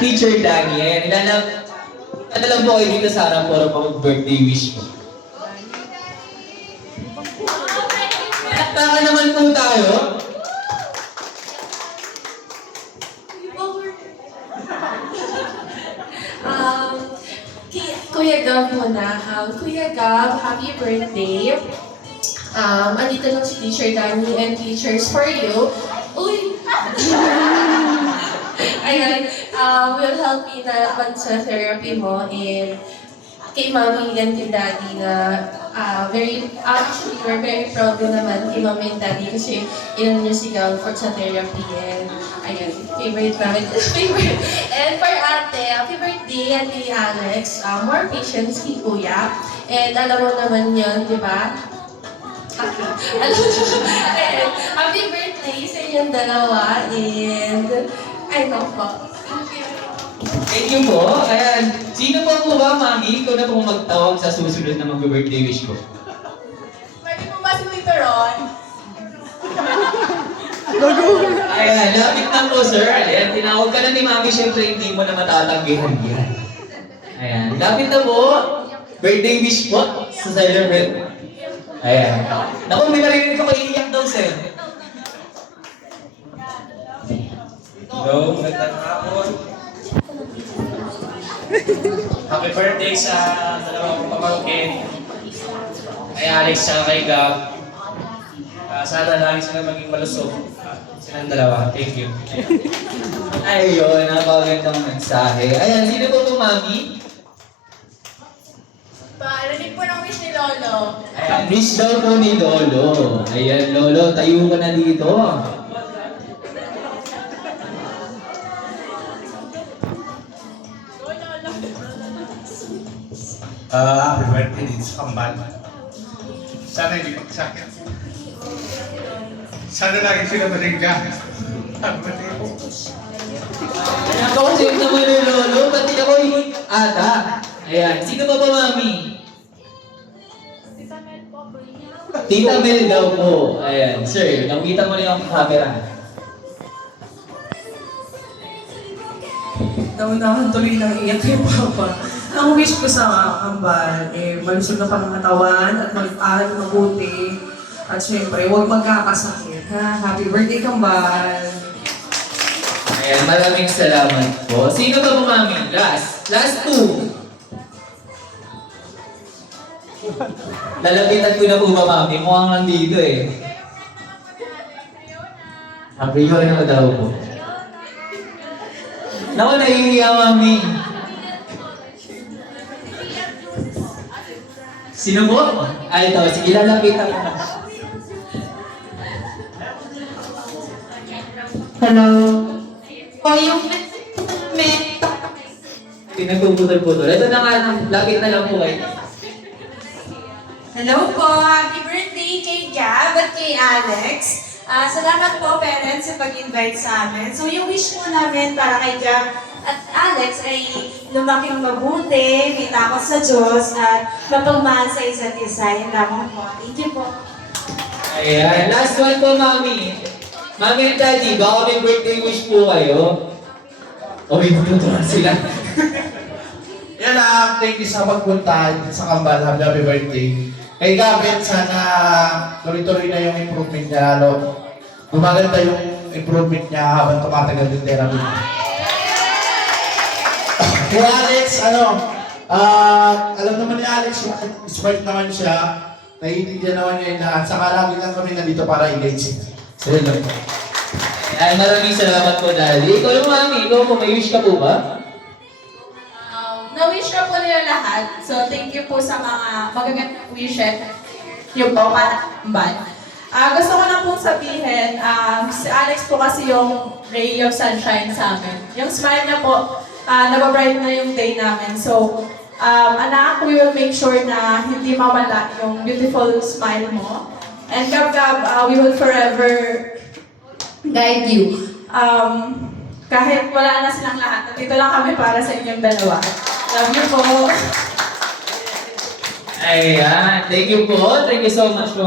Teacher Danny, ano lang po kayo dito sa harap para mag-birthday wish mo. Palakpakan naman po tayo. Kuya Gab muna. Kuya Gab, happy birthday. Andito lang si Teacher Danny and Teachers for you. Uy! Ayan, will help me naman sa therapy mo and kay Mami and kay Daddy na actually, we're very proud din naman kay Mami and Daddy kasi ilan niyo si Gab for sa therapy and ayan, favorite namin. Favorite. And for ate, happy birthday Ate Alex. More patience kay Kuya. And alam mo naman yun, di ba? Ayan, happy birthday sa inyong dalawa and ay po. Thank you po. Ayan. Sino po ba, Mami? Ikaw na po magtawag sa susunod na mag-birthday wish ko. Pwede mo ba si Tito Ron? Ayan, lapit na po, sir. Ayan, tinawag ka na ni Mami. Siyempre, hindi mo na matatanggihan yan. Ayan, lapit na po. Birthday wish po sa celebrate. Ayan. Naku, may narinig ko iiyak daw, sir. Hello, magandang hapon. Happy birthday sa dalawang pamangkin. Kay Alex at kay Gab. Sana lagi sila maging malusog. Silang dalawa. Thank you. Ayun, napakagandang mensahe. Ayan, sino po po, Mami? Parinig po ng wish ni Lolo. Ayan, wish daw po ni Lolo. Ayan, Lolo, tayo ka na dito. Happy birthday din sa kambal. Sana hindi pagsakit. Sana lagi sila maligyan. Happy birthday po. Ayan, kausip naman ni Lolo, pati ako yung ata. Ayan, sino pa ba, Mami? Tita Mel daw po. Ayan, sir, nakita mo na yung camera. Naunahan tuloy lang iyak kay Papa. Ang wish ko sa kambal, malusog na pangangatawan at mag-aaral mabuti. At syempre, huwag magkakasakit. Ha? Happy birthday, kambal! Ayan, maraming salamat po. Sino pa po, Mami? Last two. Lalapitan ko na po ba, Mami? Mukhang nandito eh. Abriona daw po. Naku, nahihiya, Mami. Sino po? Ay, ito. Sige, lalapitan ko na. Hello. O yung Pinagpuputol-putol. Ito na nga, lapit na lang po kayo. Hello po! Happy birthday kay Gab at kay Alex. Salamat po, parents, sa pag-invite sa amin. So, yung wish mo namin para kay Gab at Alex ay lumaking mabuti, may takot sa Diyos, at mapagmahal sa isa't isa. Yan lamang po. Thank you po. Ayan, last one po, Mami. Mami and Daddy, baka may birthday wish po kayo. O, may tuturuan sila. Yan thank you sa pagpunta sa kambal. Happy birthday. Kay Gabet, sana tuloy-tuloy na yung improvement niya. Lalo, gumaganda yung improvement niya habang tumatagal yung therapy niya. Kay Alex, alam naman ni Alex, smart naman siya. Naiintindihan naman niya yung lahat. Saka lagi lang kami nandito para engage. Sila lang po. Ay, maraming salamat po, Daddy. Ikaw lang, Mami. Ikaw po, may wish ka po ba? na-wish na po nila lahat. So, thank you po sa mga magagandang wishes. Yung po, panambal. Gusto ko na pong sabihin, si Alex po kasi yung ray of sunshine sa amin. Yung smile niya po, nababright na yung day namin. So, anak, we will make sure na hindi mawala yung beautiful smile mo. And Gab, we will forever guide you. Kahit wala na silang lahat, nandito lang kami para sa inyong dalawa. Love you po. Ayan. Thank you po. Thank you so much po.